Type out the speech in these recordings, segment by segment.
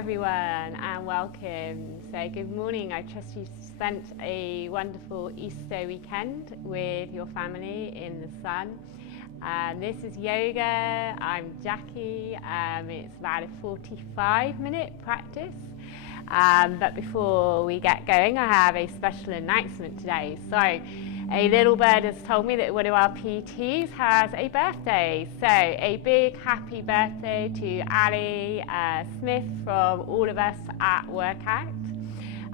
everyone and welcome. So good morning. I trust you've spent a wonderful Easter weekend with your family in the sun. This is yoga. I'm Jackie. It's about a 45-minute practice. But before we get going, I have a special announcement today. So a little bird has told me that one of our PTs has a birthday. So a big happy birthday to Ali Smith from all of us at Workout.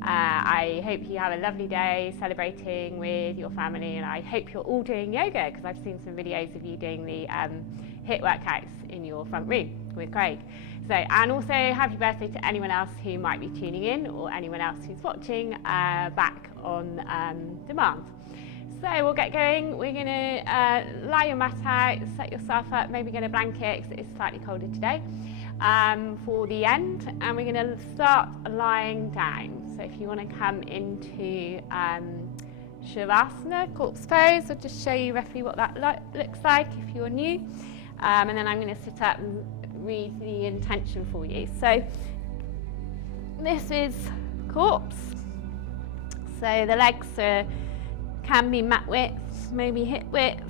I hope you have a lovely day celebrating with your family, and I hope you're all doing yoga, because I've seen some videos of you doing the HIIT workouts in your front room with Craig. So, and also happy birthday to anyone else who might be tuning in, or anyone else who's watching back on demand. So we'll get going. We're going to lie your mat out, set yourself up, maybe get a blanket because it is slightly colder today for the end, and we're going to start lying down. So if you want to come into Shavasana, corpse pose, I'll just show you roughly what that looks like if you're new, and then I'm going to sit up and read the intention for you. So this is corpse. So the legs can be mat width, maybe hip width,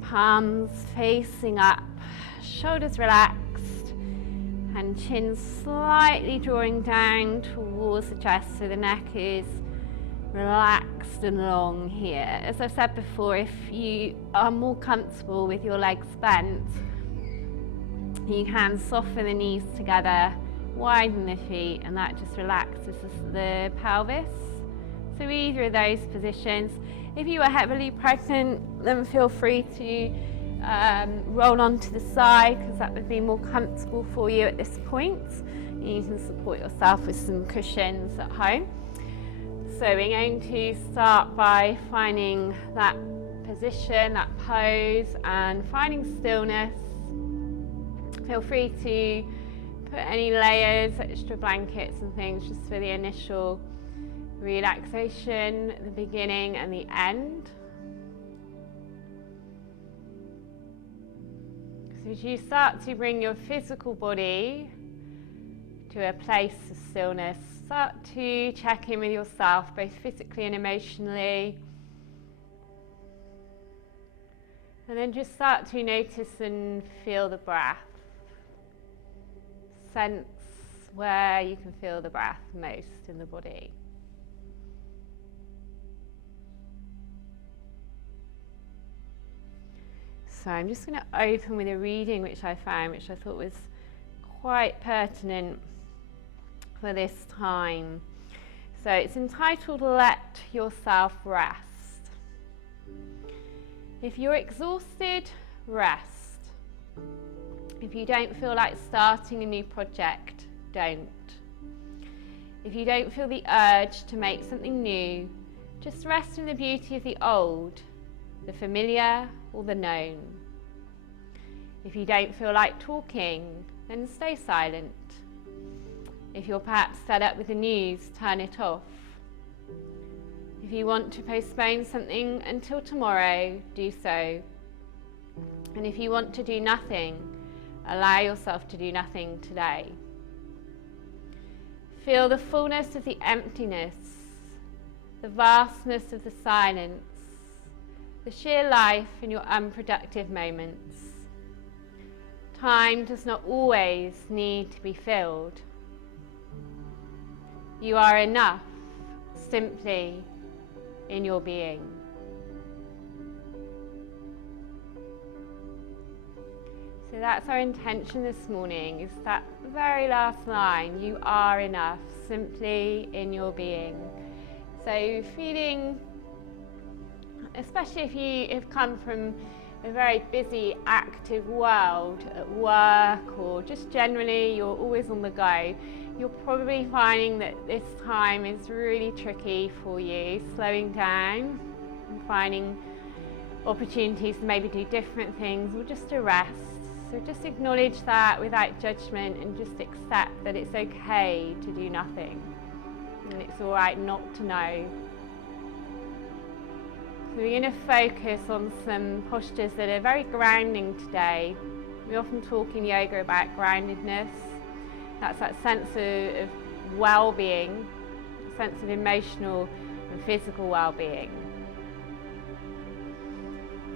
palms facing up, shoulders relaxed, and chin slightly drawing down towards the chest, so the neck is relaxed and long here. As I've said before, if you are more comfortable with your legs bent, you can soften the knees together, widen the feet, and that just relaxes the pelvis. So either of those positions. If you are heavily pregnant, then feel free to roll onto the side, because that would be more comfortable for you at this point. You can support yourself with some cushions at home. So we're going to start by finding that position, that pose, and finding stillness. Feel free to put any layers, extra blankets and things, just for the initial relaxation, the beginning and the end. So as you start to bring your physical body to a place of stillness, start to check in with yourself, both physically and emotionally. And then just start to notice and feel the breath. Sense where you can feel the breath most in the body. So I'm just going to open with a reading which I found, which I thought was quite pertinent for this time. So it's entitled Let Yourself Rest. If you're exhausted, rest. If you don't feel like starting a new project, don't. If you don't feel the urge to make something new, just rest in the beauty of the old, the familiar or the known. If you don't feel like talking, then stay silent. If you're perhaps fed up with the news, turn it off. If you want to postpone something until tomorrow, do so. And if you want to do nothing, allow yourself to do nothing today. Feel the fullness of the emptiness, the vastness of the silence, the sheer life in your unproductive moments. Time does not always need to be filled. You are enough simply in your being. So that's our intention this morning, is that very last line, you are enough simply in your being. So feeling, especially if you have come from a very busy, active world at work, or just generally you're always on the go, you're probably finding that this time is really tricky for you, slowing down and finding opportunities to maybe do different things or just to rest. So just acknowledge that without judgment, and just accept that it's okay to do nothing, and it's all right not to know. So we're going to focus on some postures that are very grounding today. We often talk in yoga about groundedness, That's that sense of well-being, a sense of emotional and physical well-being.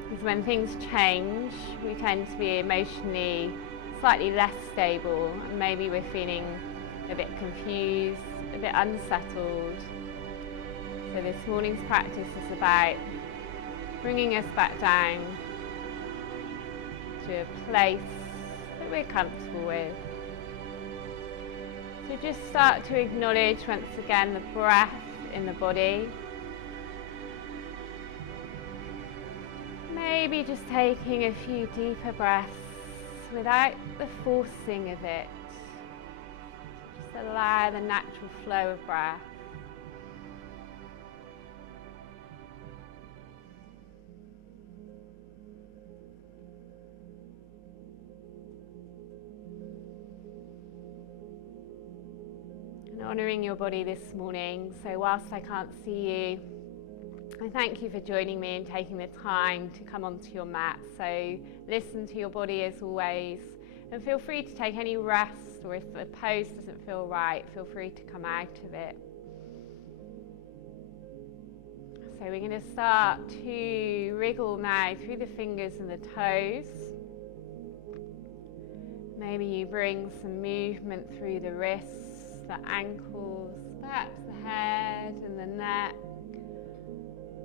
Because when things change, we tend to be emotionally slightly less stable, and maybe we're feeling a bit confused, a bit unsettled. So this morning's practice is about bringing us back down to a place that we're comfortable with. So just start to acknowledge once again the breath in the body. Maybe just taking a few deeper breaths without the forcing of it. Just allow the natural flow of breath. And honouring your body this morning. So whilst I can't see you, I thank you for joining me and taking the time to come onto your mat. So listen to your body as always, and feel free to take any rest, or if the pose doesn't feel right, feel free to come out of it. So we're going to start to wriggle now through the fingers and the toes. Maybe you bring some movement through the wrists, the ankles, perhaps the head and the neck.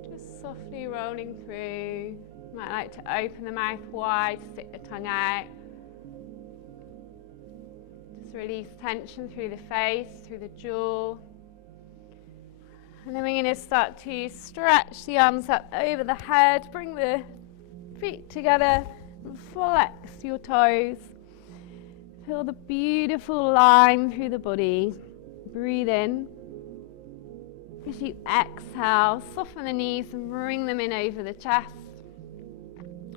Just softly rolling through. You might like to open the mouth wide, stick the tongue out. Just release tension through the face, through the jaw. And then we're going to start to stretch the arms up over the head, bring the feet together and flex your toes. Feel the beautiful line through the body. Breathe in. As you exhale, soften the knees and bring them in over the chest.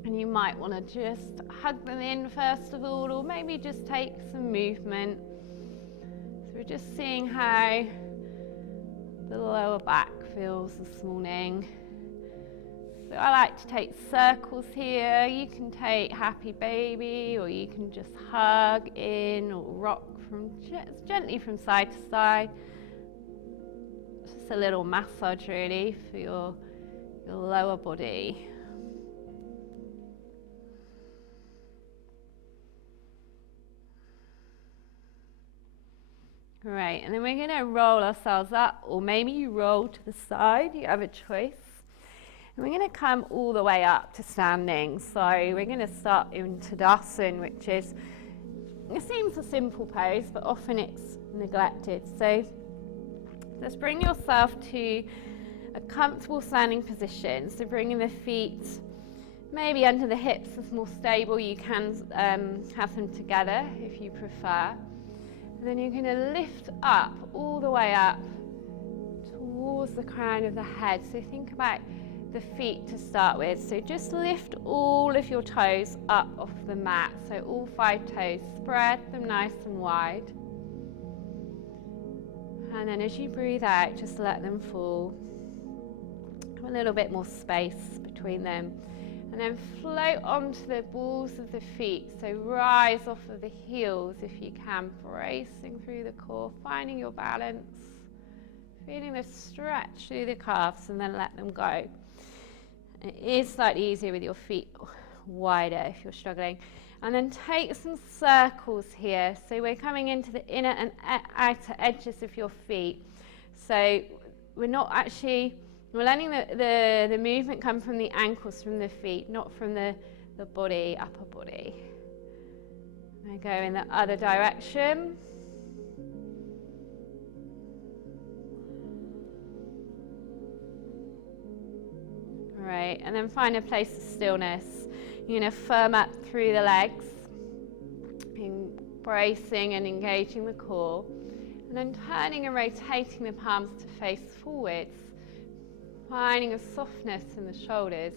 And you might want to just hug them in first of all, or maybe just take some movement. So we're just seeing how the lower back feels this morning. So I like to take circles here. You can take happy baby, or you can just hug in or rock gently from side to side. Just a little massage really for your lower body. Great, and then we're going to roll ourselves up, or maybe you roll to the side, you have a choice. And we're going to come all the way up to standing. So we're going to start in Tadasana, which is, it seems a simple pose, but often it's neglected. So just bring yourself to a comfortable standing position. So bringing the feet maybe under the hips is more stable. You can have them together if you prefer. And then you're going to lift up, all the way up towards the crown of the head. So think about the feet to start with. So just lift all of your toes up off the mat. So all 5 toes, spread them nice and wide. And then as you breathe out, just let them fall. Have a little bit more space between them. And then float onto the balls of the feet. So rise off of the heels if you can, bracing through the core, finding your balance, feeling the stretch through the calves, and then let them go. It is slightly easier with your feet wider if you're struggling. And then take some circles here. So we're coming into the inner and outer edges of your feet. So we're not actually, we're letting the movement come from the ankles, from the feet, not from the body, upper body. I go in the other direction. Right, and then find a place of stillness. You're going to firm up through the legs, bracing and engaging the core, and then turning and rotating the palms to face forwards, finding a softness in the shoulders,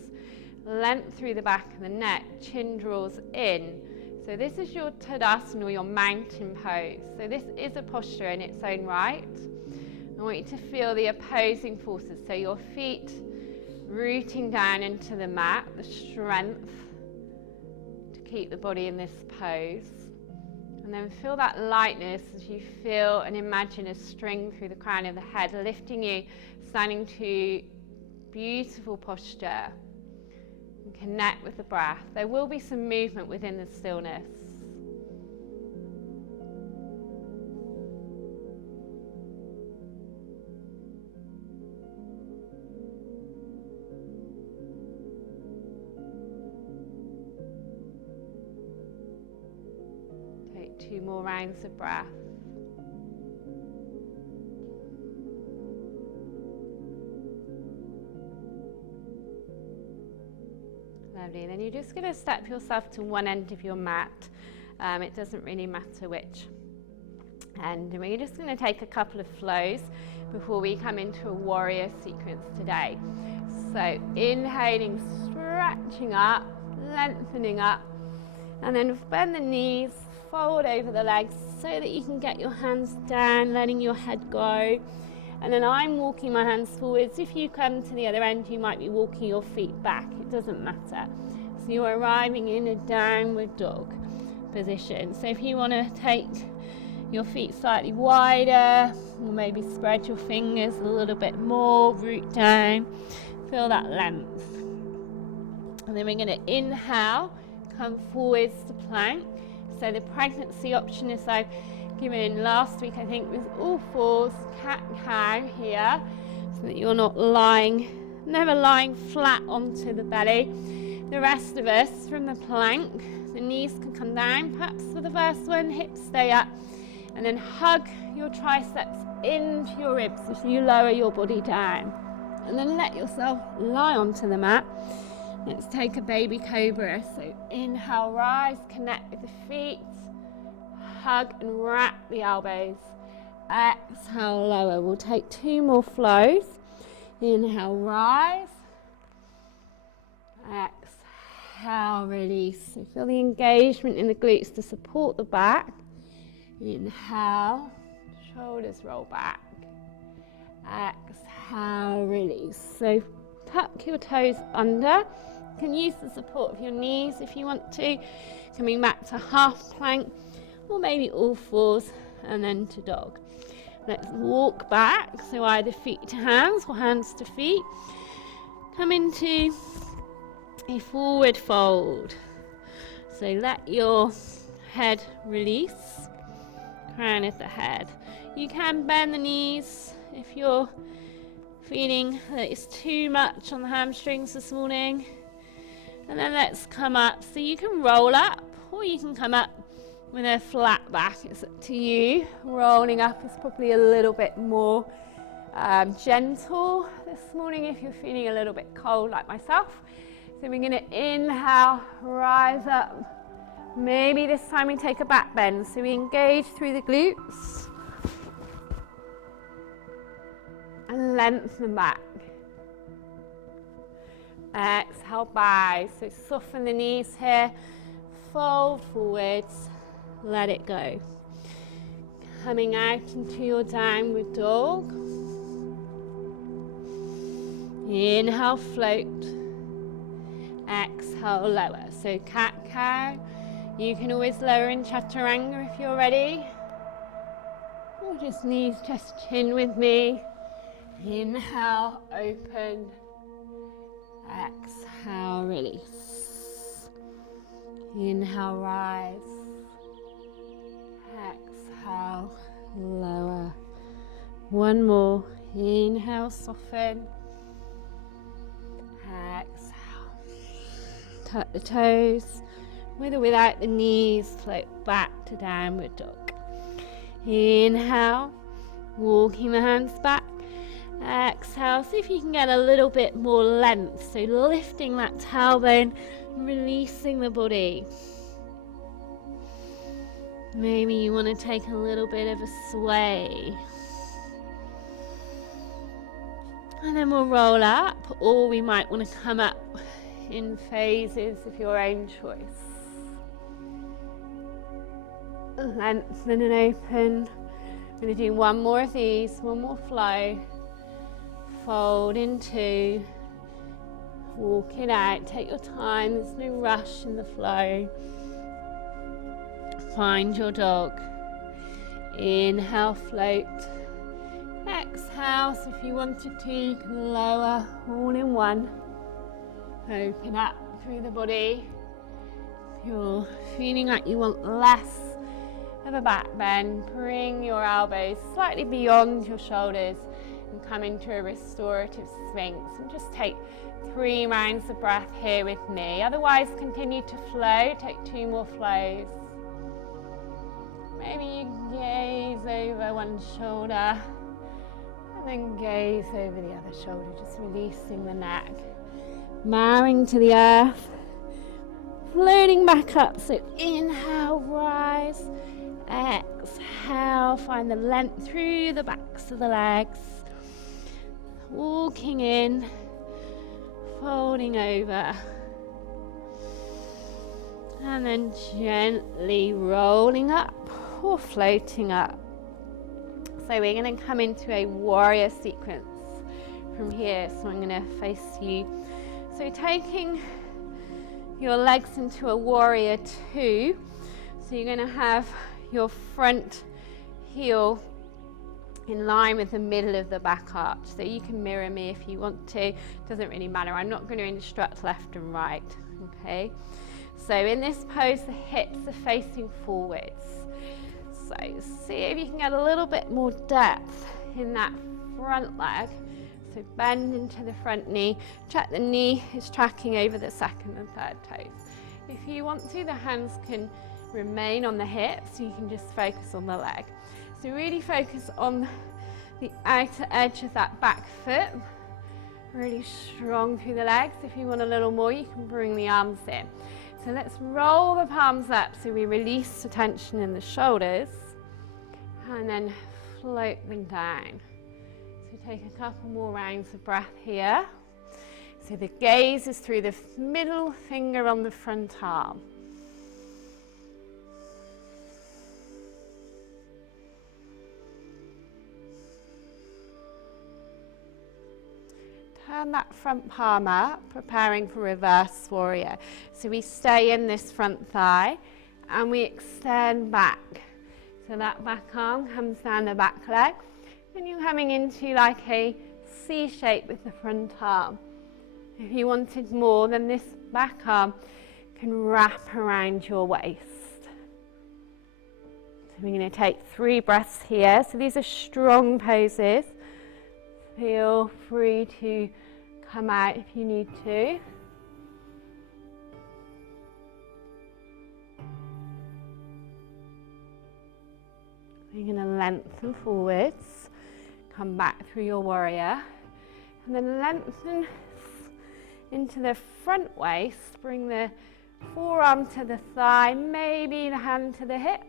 length through the back of the neck, chin draws in. So this is your Tadasana, or your mountain pose. So this is a posture in its own right. I want you to feel the opposing forces. So your feet rooting down into the mat, the strength to keep the body in this pose. And then feel that lightness as you feel and imagine a string through the crown of the head, lifting you, standing to beautiful posture. And connect with the breath. There will be some movement within the stillness. Take 2 more rounds of breath. Lovely. Then you're just going to step yourself to one end of your mat. It doesn't really matter which end. And we're just going to take a couple of flows before we come into a warrior sequence today. So inhaling, stretching up, lengthening up, and then bend the knees, fold over the legs so that you can get your hands down, letting your head go. And then I'm walking my hands forwards. If you come to the other end, you might be walking your feet back. It doesn't matter. So you're arriving in a downward dog position. So if you want to take your feet slightly wider, or maybe spread your fingers a little bit more, root down, feel that length. And then we're going to inhale, come forwards to plank. So the pregnancy option is I've given last week, I think, was all fours, cat-cow here, so that you're not never lying flat onto the belly. The rest of us from the plank, the knees can come down, perhaps for the first one, hips stay up, and then hug your triceps into your ribs as you lower your body down. And then let yourself lie onto the mat. Let's take a baby cobra. So inhale, rise, connect with the feet. Hug and wrap the elbows. Exhale, lower. We'll take 2 more flows. Inhale, rise. Exhale, release. So feel the engagement in the glutes to support the back. Inhale, shoulders roll back. Exhale, release. So tuck your toes under. You can use the support of your knees if you want to. Coming back to half plank, or maybe all fours, and then to dog. Let's walk back, so either feet to hands or hands to feet. Come into a forward fold. So let your head release, crown of the head. You can bend the knees if you're feeling that it's too much on the hamstrings this morning. And then let's come up. So you can roll up, or you can come up with a flat back. It's up to you. Rolling up is probably a little bit more gentle this morning if you're feeling a little bit cold like myself. So we're going to inhale, rise up. Maybe this time we take a back bend. So we engage through the glutes and lengthen back. Exhale, bow. So soften the knees here. Fold forwards. Let it go. Coming out into your downward dog. Inhale, float. Exhale, lower. So cat-cow. You can always lower in chaturanga if you're ready. Or just knees, chest, chin with me. Inhale, open. Exhale, release. Inhale, rise. Exhale, lower. One more. Inhale, soften. Exhale. Tuck the toes. With or without the knees, float back to downward dog. Inhale, walking the hands back. Exhale, see if you can get a little bit more length. So lifting that tailbone, releasing the body. Maybe you want to take a little bit of a sway. And then we'll roll up, or we might want to come up in phases of your own choice. Lengthen and open. I'm going to do one more of these, one more flow. Fold into, walk it out, take your time, there's no rush in the flow. find your dog. Inhale, float. Exhale, so if you wanted to, you can lower all in one. Open up through the body. If you're feeling like you want less of a back bend, bring your elbows slightly beyond your shoulders and come into a restorative sphinx. And just take 3 rounds of breath here with me. Otherwise, continue to flow. Take 2 more flows. Maybe you gaze over one shoulder and then gaze over the other shoulder, just releasing the neck. Bowing to the earth, floating back up. So inhale, rise. Exhale, find the length through the backs of the legs. Walking in, folding over. And then gently rolling up or floating up. So we're going to come into a warrior sequence from here. So I'm going to face you. So taking your legs into a warrior 2. So you're going to have your front heel in line with the middle of the back arch. So you can mirror me if you want to. Doesn't really matter. I'm not going to instruct left and right. Okay. So in this pose, the hips are facing forwards. So see if you can get a little bit more depth in that front leg. So bend into the front knee. Check the knee is tracking over the second and third toes. If you want to, the hands can remain on the hips. You can just focus on the leg. So really focus on the outer edge of that back foot. Really strong through the legs. If you want a little more, you can bring the arms in. So let's roll the palms up so we release the tension in the shoulders and then float them down. So take a couple more rounds of breath here. So the gaze is through the middle finger on the front arm. Turn that front palm up, preparing for reverse warrior. So we stay in this front thigh and we extend back. So that back arm comes down the back leg and you're coming into like a C shape with the front arm. If you wanted more, then this back arm can wrap around your waist. So we're going to take 3 breaths here. So these are strong poses. Feel free to come out if you need to. You're going to lengthen forwards, come back through your warrior, and then lengthen into the front waist. Bring the forearm to the thigh, maybe the hand to the hip,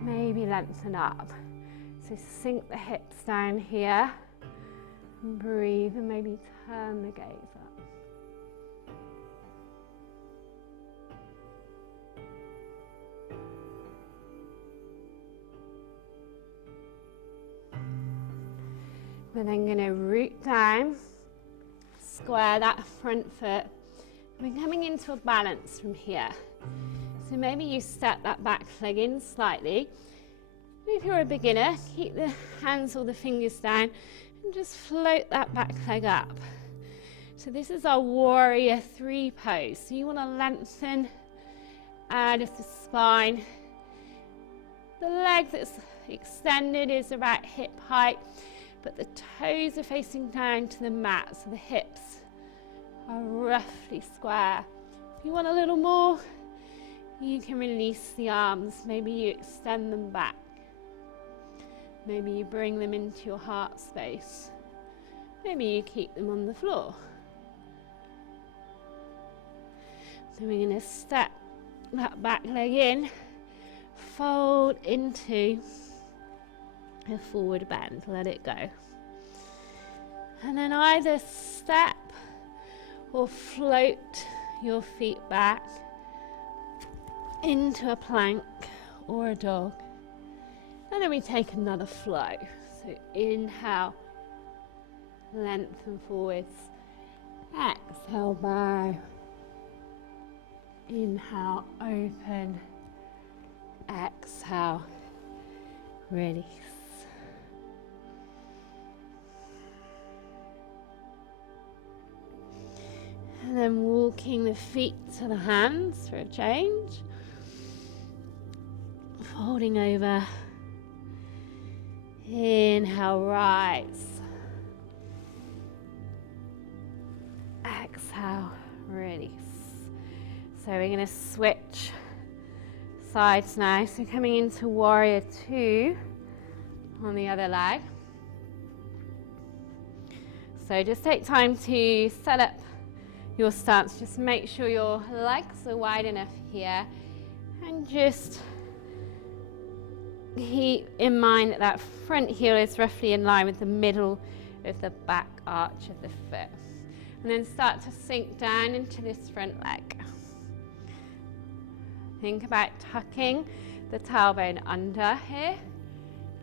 maybe lengthen up. So sink the hips down here, and breathe, and maybe turn the gaze up. We're then going to root down, square that front foot. We're coming into a balance from here. So maybe you step that back leg in slightly. If you're a beginner, keep the hands or the fingers down and just float that back leg up. So this is our warrior 3 pose. So you want to lengthen out of the spine. The leg that's extended is about hip height, but the toes are facing down to the mat, so the hips are roughly square. If you want a little more, you can release the arms. Maybe you extend them back. Maybe you bring them into your heart space. Maybe you keep them on the floor. So we're going to step that back leg in, fold into a forward bend, let it go. And then either step or float your feet back into a plank or a dog. And then we take another flow. So inhale, lengthen forwards. Exhale, bow. Inhale, open. Exhale, release. And then walking the feet to the hands for a change. Folding over. Inhale, rise. Exhale, release. So we're going to switch sides now. So coming into warrior 2 on the other leg. So just take time to set up your stance. Just make sure your legs are wide enough here, and just keep in mind that that front heel is roughly in line with the middle of the back arch of the foot. And then start to sink down into this front leg. Think about tucking the tailbone under here,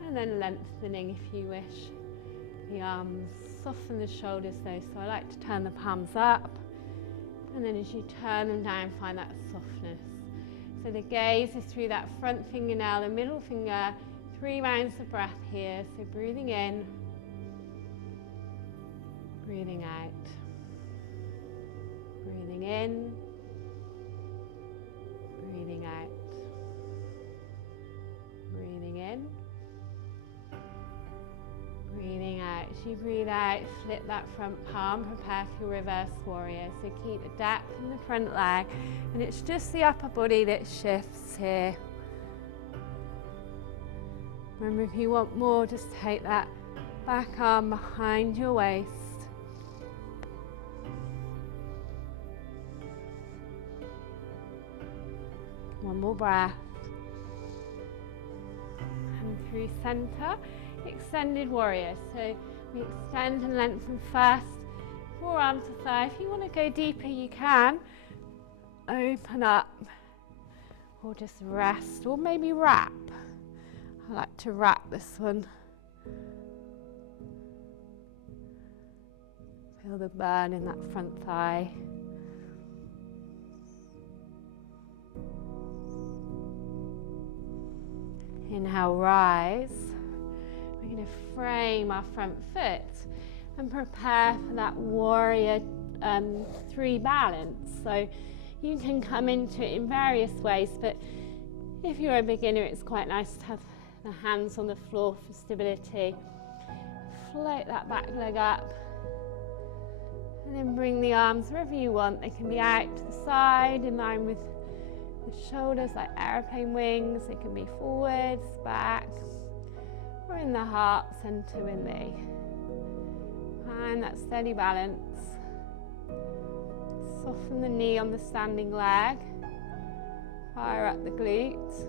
and then lengthening if you wish. The arms, soften the shoulders though, so I like to turn the palms up, and then as you turn them down, find that softness. So the gaze is through that front fingernail, the middle finger, 3 rounds of breath here. So breathing in, breathing out. Breathing in, breathing out. Breathing in, breathing out. As you breathe out, flip that front palm, prepare for your reverse warrior. So keep the depth in the front leg, and it's just the upper body that shifts here. Remember, if you want more, just take that back arm behind your waist. One more breath. And through center, extended warrior. So we extend and lengthen first, forearm to thigh. If you want to go deeper, you can. Open up, or just rest, or maybe wrap. I like to wrap this one. Feel the burn in that front thigh. Inhale, rise. We're going to frame our front foot and prepare for that warrior 3 balance. So you can come into it in various ways, but if you're a beginner, it's quite nice to have the hands on the floor for stability. Float that back leg up, and then bring the arms wherever you want. They can be out to the side in line with the shoulders like aeroplane wings. They can be forwards, back, or in the heart center with me. Find that steady balance. Soften the knee on the standing leg. Fire up the glutes.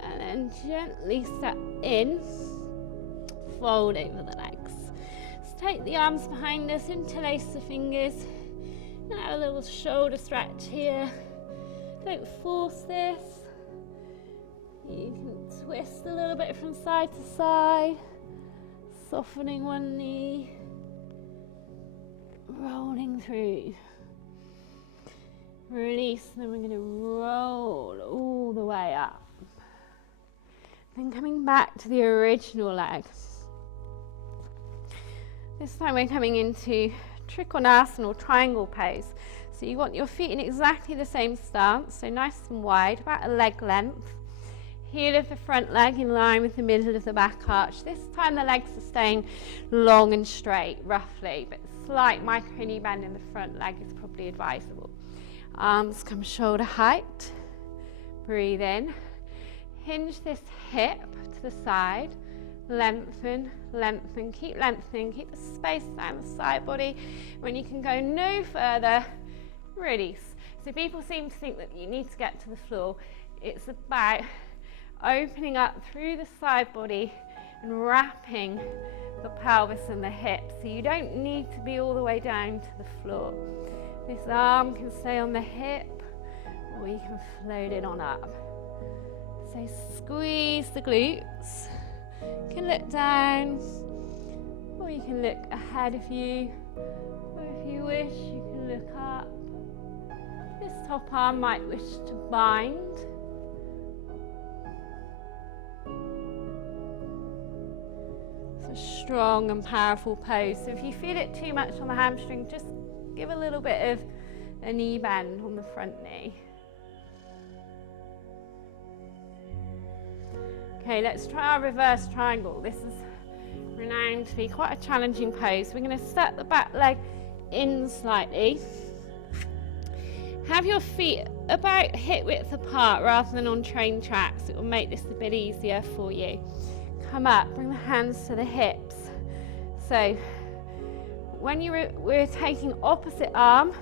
And then gently step in. Fold over the legs. Let's take the arms behind us, interlace the fingers. And have a little shoulder stretch here. Don't force this. You can twist a little bit from side to side. Softening one knee. Rolling through. Release, and then we're going to roll all the way up. Then coming back to the original leg. This time we're coming into Trikonasana or triangle pose. So you want your feet in exactly the same stance, so nice and wide, about a leg length. Heel of the front leg in line with the middle of the back arch. This time the legs are staying long and straight, roughly, but slight micro knee bend in the front leg is probably advisable. Arms come shoulder height. Breathe in. Hinge this hip to the side. Lengthen, lengthen, keep lengthening, keep the space down the side body. When you can go no further, release. So people seem to think that you need to get to the floor. It's about opening up through the side body and wrapping the pelvis and the hips. So you don't need to be all the way down to the floor. This arm can stay on the hip, or you can float it on up. So squeeze the glutes. You can look down, or you can look ahead of you, or if you wish, you can look up. This top arm might wish to bind It's a strong and powerful pose. So if you feel it too much on the hamstring, just give a little bit of a knee bend on the front knee. Okay, let's try our reverse triangle. This is renowned to be quite a challenging pose. We're going to step the back leg in slightly. Have your feet about hip width apart rather than on train tracks. It will make this a bit easier for you. Come up, bring the hands to the hips. So when we're taking opposite arm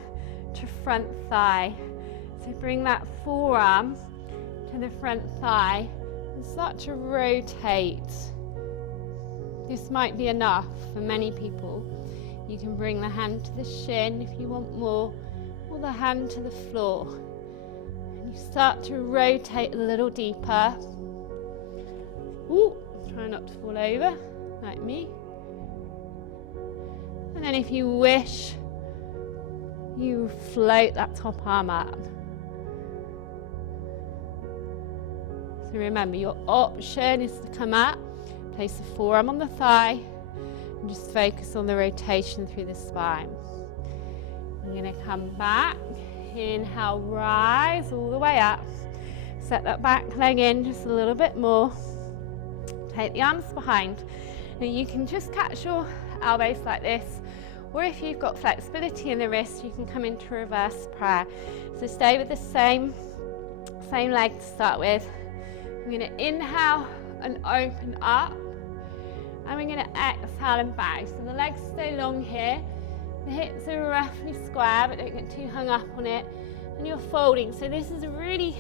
to front thigh. So bring that forearm to the front thigh and start to rotate. This might be enough for many people. You can bring the hand to the shin if you want more, or the hand to the floor. And you start to rotate a little deeper. Ooh, try not to fall over, like me. And then if you wish, you float that top arm up. So remember, your option is to come up, place the forearm on the thigh, and just focus on the rotation through the spine. You're going to come back, inhale, rise all the way up. Set that back leg in just a little bit more. Take the arms behind. Now you can just catch your elbows like this, or if you've got flexibility in the wrist, you can come into reverse prayer. So stay with the same leg to start with. We're going to inhale and open up, and we're going to exhale and bow. So the legs stay long here. The hips are roughly square, but don't get too hung up on it. And you're folding. So this is a really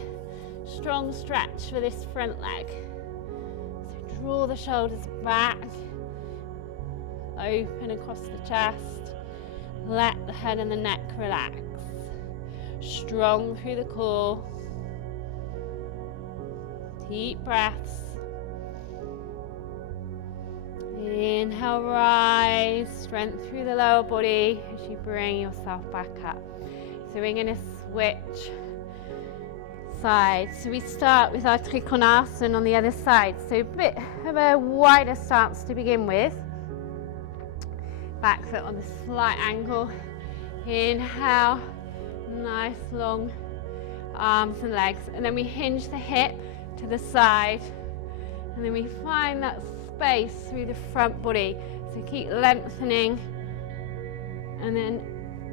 strong stretch for this front leg. So draw the shoulders back, open across the chest. Let the head and the neck relax. Strong through the core. Deep breaths. Inhale, rise, strength through the lower body as you bring yourself back up. So we're going to switch sides. So we start with our Trikonasana on the other side. So a bit of a wider stance to begin with. Back foot on the slight angle. Inhale, nice long arms and legs. And then we hinge the hip to the side. And then we find that space through the front body. So keep lengthening and then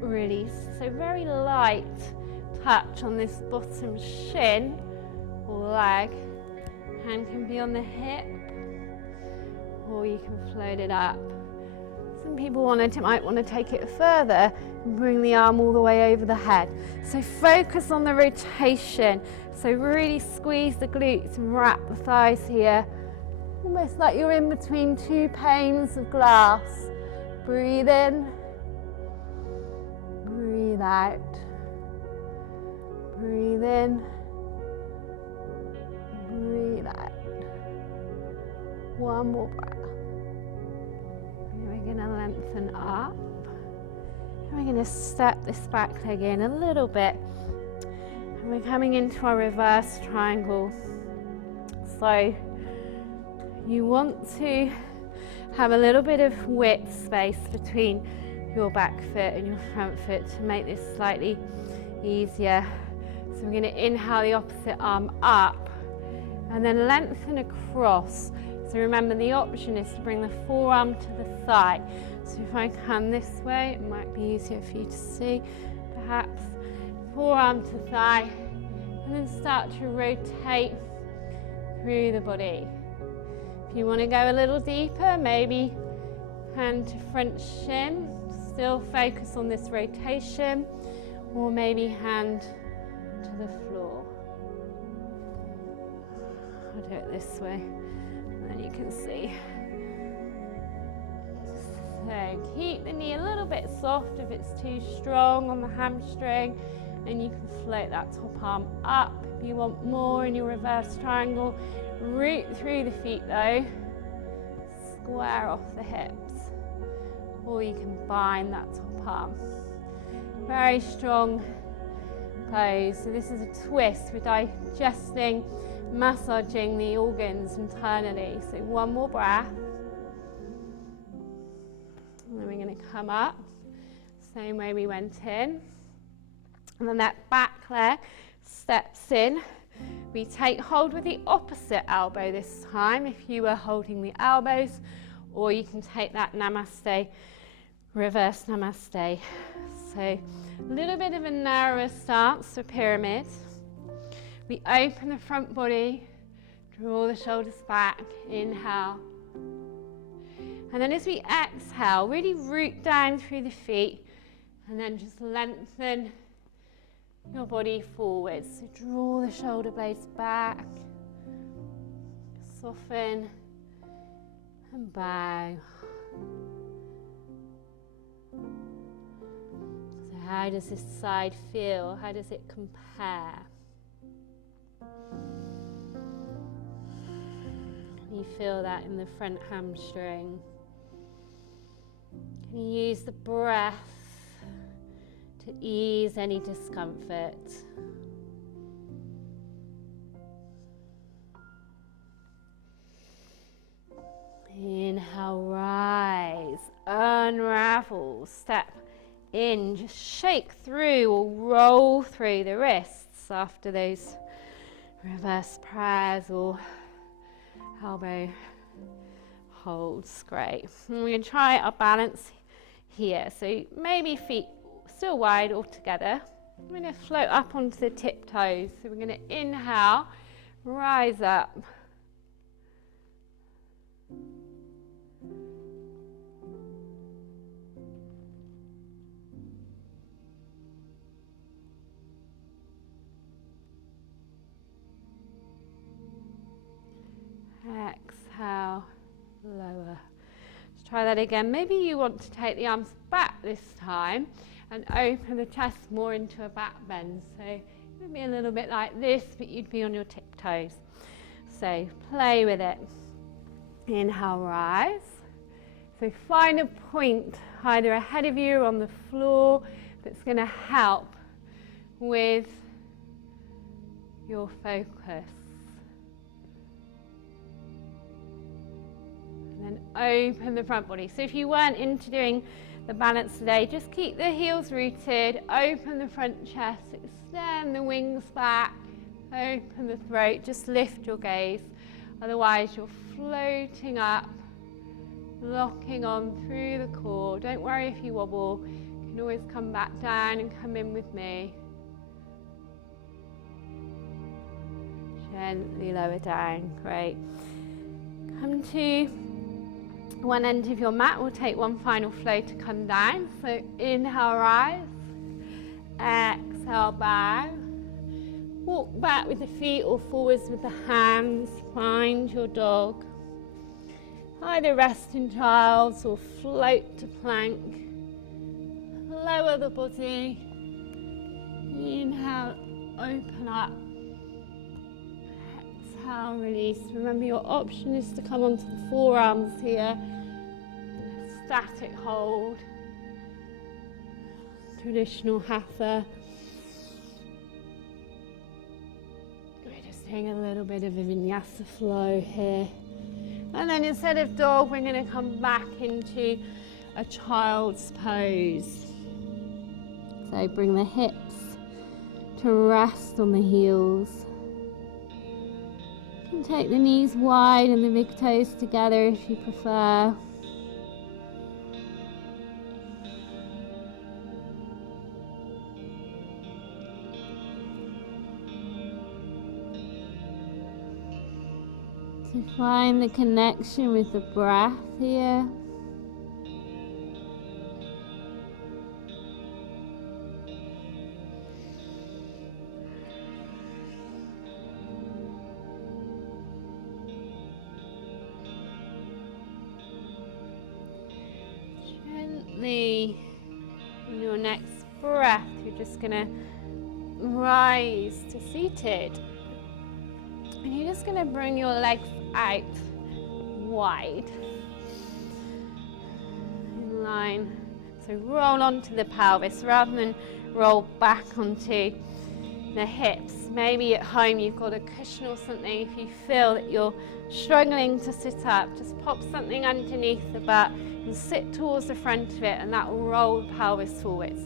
release. So very light touch on this bottom shin or leg. Hand can be on the hip, or you can float it up. Some people might want to take it further and bring the arm all the way over the head. So focus on the rotation. So really squeeze the glutes and wrap the thighs here. Almost like you're in between two panes of glass. Breathe in, breathe out. Breathe in, breathe out. One more breath. And we're going to lengthen up. And we're going to step this back leg in a little bit. And we're coming into our reverse triangle. So you want to have a little bit of width space between your back foot and your front foot to make this slightly easier. So we're going to inhale the opposite arm up and then lengthen across. So remember, the option is to bring the forearm to the thigh. So if I come this way, it might be easier for you to see, perhaps. Forearm to thigh, and then start to rotate through the body. If you want to go a little deeper, maybe hand to front shin, still focus on this rotation, or maybe hand to the floor. I'll do it this way, and then you can see. So keep the knee a little bit soft if it's too strong on the hamstring, and you can float that top arm up. If you want more in your reverse triangle, root through the feet though, square off the hips, or you can bind that top arm. Very strong pose. So this is a twist. We're digesting, massaging the organs internally. So one more breath. And then we're going to come up, same way we went in. And then that back leg steps in. We take hold with the opposite elbow this time if you were holding the elbows, or you can take that namaste, reverse namaste. So a little bit of a narrower stance for pyramid. We open the front body, draw the shoulders back, inhale. And then as we exhale, really root down through the feet and then just lengthen your body forwards. So draw the shoulder blades back, soften and bow. So how does this side feel? How does it compare? Can you feel that in the front hamstring? Can you use the breath to ease any discomfort? Inhale, rise, unravel, step in, just shake through or roll through the wrists after those reverse prayers or elbow holds. Great. And we're going to try our balance here. So maybe feet still wide all together. We're going to float up onto the tiptoes. So we're going to inhale, rise up. Exhale, lower. Let's try that again. Maybe you want to take the arms back this time and open the chest more into a back bend. So it would be a little bit like this, but you'd be on your tiptoes. So play with it. Inhale, rise. So find a point either ahead of you or on the floor that's going to help with your focus. And then open the front body. So if you weren't into doing the balance today, just keep the heels rooted, open the front chest, extend the wings back, open the throat, just lift your gaze. Otherwise you're floating up, locking on through the core. Don't worry if you wobble, you can always come back down and come in with me. Gently lower down, great. Come to one end of your mat. We'll take one final flow to come down. So inhale, rise, exhale, bow. Walk back with the feet or forwards with the hands. Find your dog. Either rest in child's or float to plank. Lower the body. Inhale, open up. Exhale, release. Remember, your option is to come onto the forearms here. Static hold. Traditional hatha. We're just doing a little bit of a vinyasa flow here. And then instead of dog, we're going to come back into a child's pose. So bring the hips to rest on the heels. You can take the knees wide and the big toes together if you prefer. To find the connection with the breath here. Gently, on your next breath, you're just going to rise to seated. And you're just going to bring your legs out wide, in line. So roll onto the pelvis rather than roll back onto the hips. Maybe at home you've got a cushion or something. If you feel that you're struggling to sit up, just pop something underneath the butt. and sit towards the front of it, and that will roll the pelvis forwards.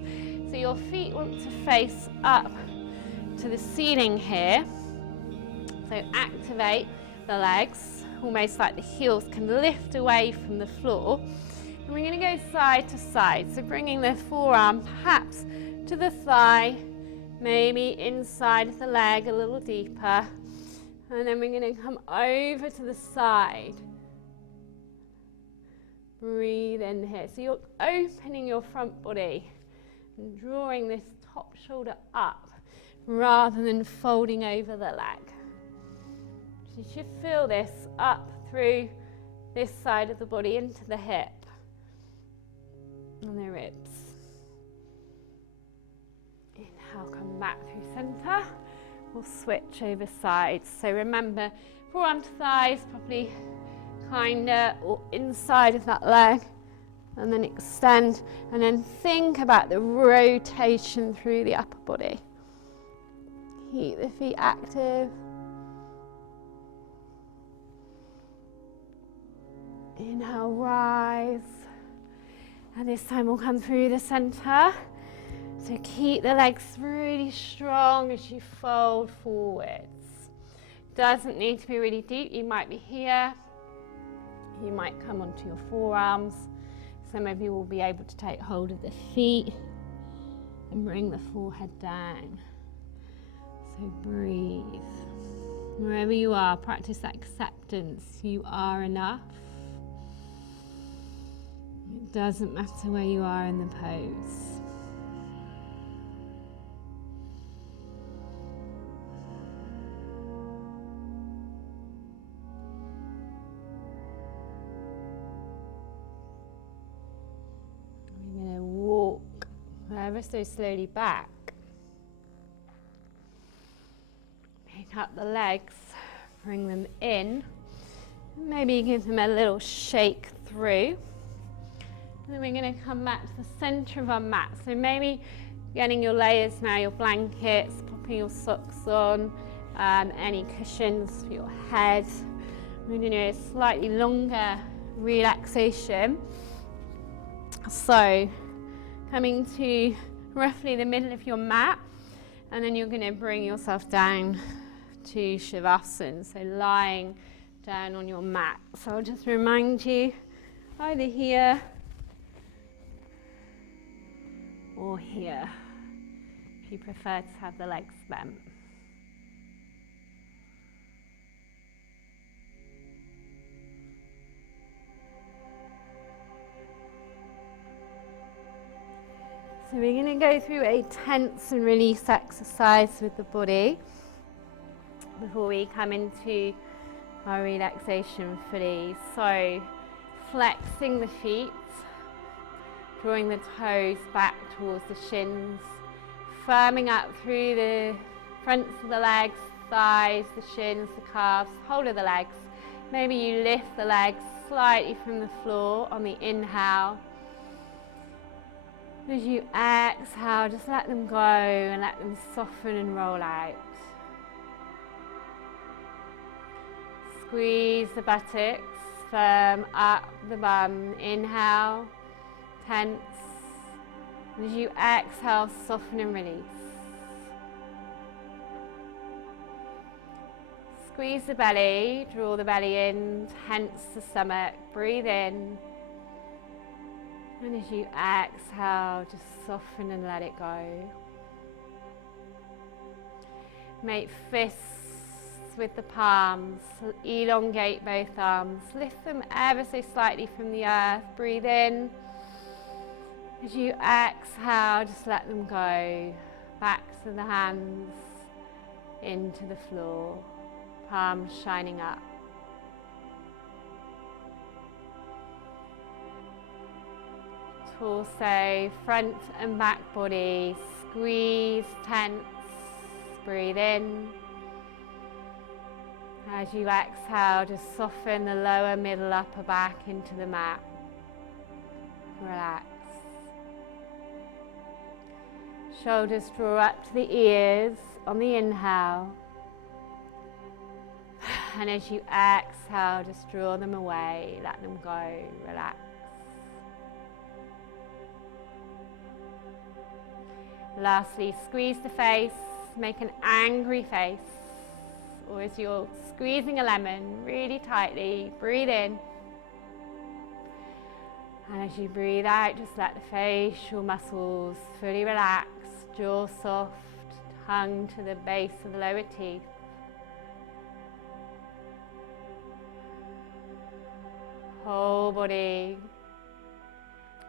So your feet want to face up to the ceiling here. So activate the legs, almost like the heels can lift away from the floor. And we're going to go side to side. So bringing the forearm perhaps to the thigh, maybe inside of the leg a little deeper. And then we're going to come over to the side. Breathe in here. So you're opening your front body and drawing this top shoulder up rather than folding over the leg. So you should feel this up through this side of the body into the hip and the ribs. Inhale, come back through center. We'll switch over sides. So remember, forearm to thighs, probably kinder or inside of that leg, and then extend, and then think about the rotation through the upper body. Keep the feet active. Inhale, rise. And this time we'll come through the center. So keep the legs really strong as you fold forwards. Doesn't need to be really deep. You might be here. You might come onto your forearms. Some of you will be able to take hold of the feet and bring the forehead down. So breathe. Wherever you are, practice that acceptance. You are enough. It doesn't matter where you are in the pose. We're going to walk ever so slowly back. Pick up the legs, bring them in. Maybe give them a little shake through. And then we're going to come back to the center of our mat. So maybe getting your layers now, your blankets, popping your socks on, any cushions for your head. We're going to do a slightly longer relaxation. So coming to roughly the middle of your mat, and then you're going to bring yourself down to Shavasana, so lying down on your mat. So I'll just remind you, either here or here, if you prefer to have the legs bent. So we're going to go through a tense and release exercise with the body before we come into our relaxation fully. So flexing the feet, drawing the toes back towards the shins, firming up through the fronts of the legs, thighs, the shins, the calves, whole of the legs. Maybe you lift the legs slightly from the floor on the inhale. As you exhale, just let them go and let them soften and roll out. Squeeze the buttocks, firm up the bum. Inhale, tense. As you exhale, soften and release. Squeeze the belly, draw the belly in, tense the stomach, breathe in. And as you exhale, just soften and let it go. Make fists with the palms, elongate both arms, lift them ever so slightly from the earth, breathe in. As you exhale, just let them go, backs of the hands into the floor, palms shining up. Torso, front and back body, squeeze, tense, breathe in. As you exhale, just soften the lower, middle, upper back into the mat. Relax. Shoulders draw up to the ears on the inhale. And as you exhale, just draw them away, let them go, relax. Lastly, squeeze the face, make an angry face, or as you're squeezing a lemon really tightly, breathe in. And as you breathe out, just let the facial muscles fully relax, jaw soft, tongue to the base of the lower teeth. Whole body,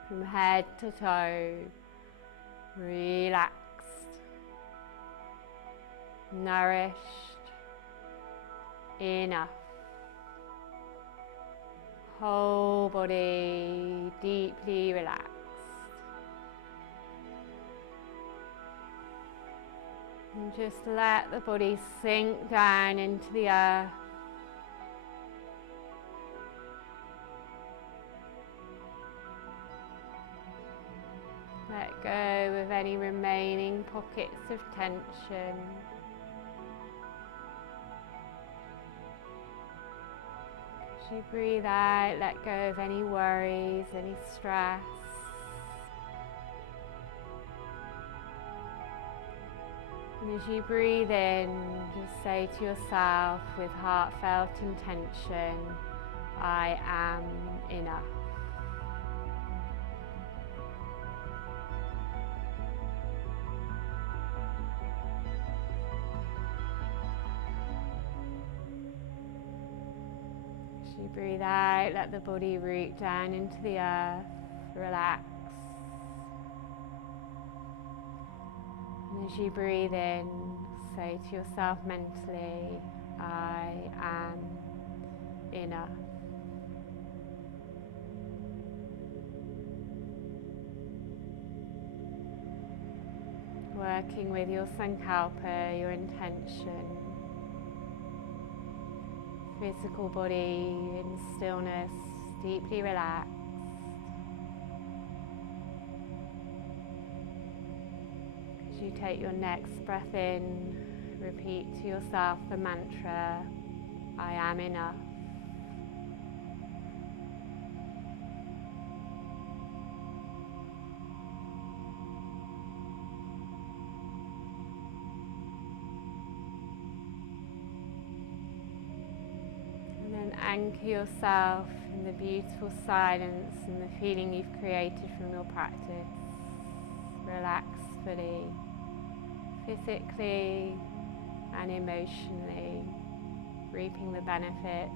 from head to toe, relaxed, nourished, enough. Whole body deeply relaxed. And just let the body sink down into the earth. Let go of any remaining pockets of tension. As you breathe out, let go of any worries, any stress. And as you breathe in, just say to yourself with heartfelt intention, I am enough. As you breathe out, let the body root down into the earth, relax. And as you breathe in, say to yourself mentally, I am enough. Working with your sankalpa, your intention. Physical body in stillness, deeply relaxed. As you take your next breath in, repeat to yourself the mantra, I am enough. And then anchor yourself in the beautiful silence and the feeling you've created from your practice. Relax fully, physically and emotionally, reaping the benefits.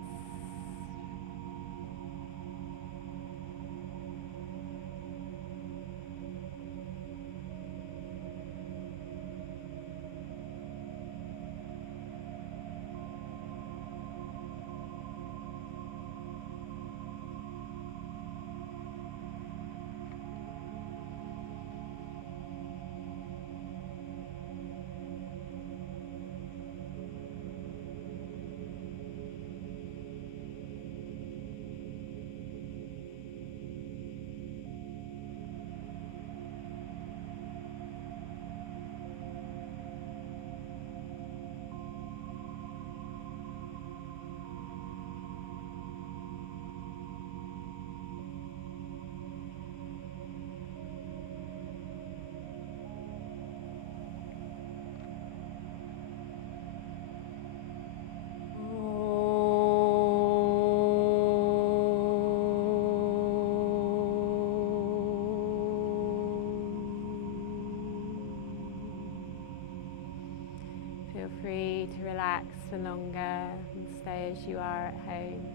Feel free to relax for longer and stay as you are at home.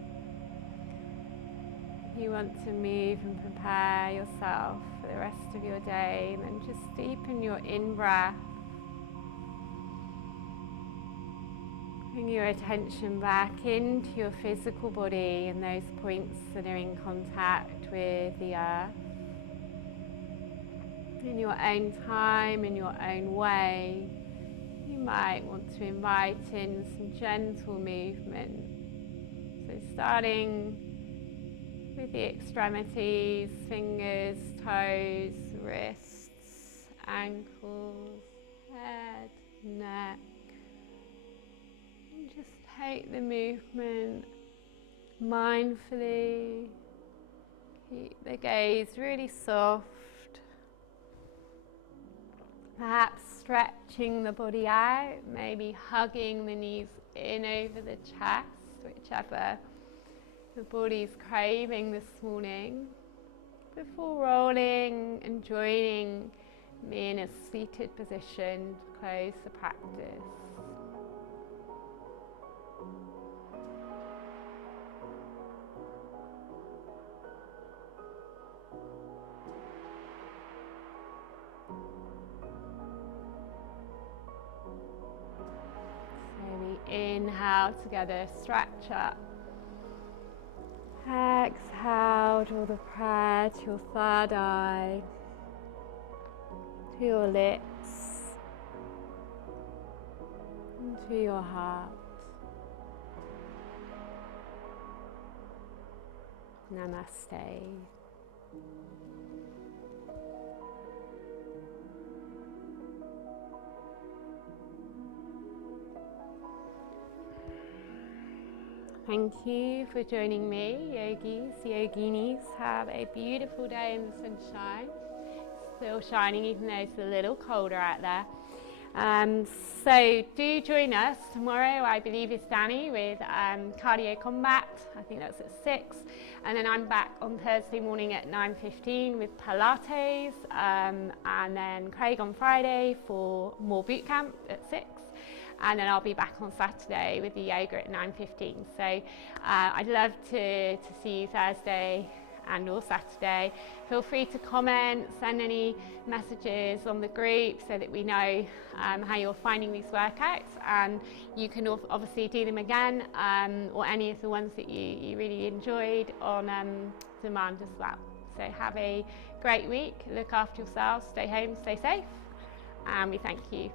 If you want to move and prepare yourself for the rest of your day, then just deepen your in-breath. Bring your attention back into your physical body and those points that are in contact with the earth. In your own time, in your own way, you might want to invite in some gentle movement. So starting with the extremities, fingers, toes, wrists, ankles, head, neck. And just take the movement mindfully. Keep the gaze really soft. Perhaps stretching the body out, maybe hugging the knees in over the chest, whichever the body's craving this morning, before rolling and joining me in a seated position to close the practice. Inhale together, stretch up. Exhale, draw the prayer to your third eye, to your lips, and to your heart. Namaste. Thank you for joining me, yogis, yoginis. Have a beautiful day in the sunshine. Still shining even though it's a little colder out there. So do join us tomorrow. I believe it's Danny with Cardio Combat. I think that's at 6. And then I'm back on Thursday morning at 9:15 with Pilates. And then Craig on Friday for more boot camp at 6. And then I'll be back on Saturday with the yoga at 9:15. So I'd love to see you Thursday and or Saturday. Feel free to comment, send any messages on the group so that we know how you're finding these workouts, and you can obviously do them again or any of the ones that you really enjoyed on demand as well. So have a great week, look after yourselves, stay home, stay safe, and we thank you.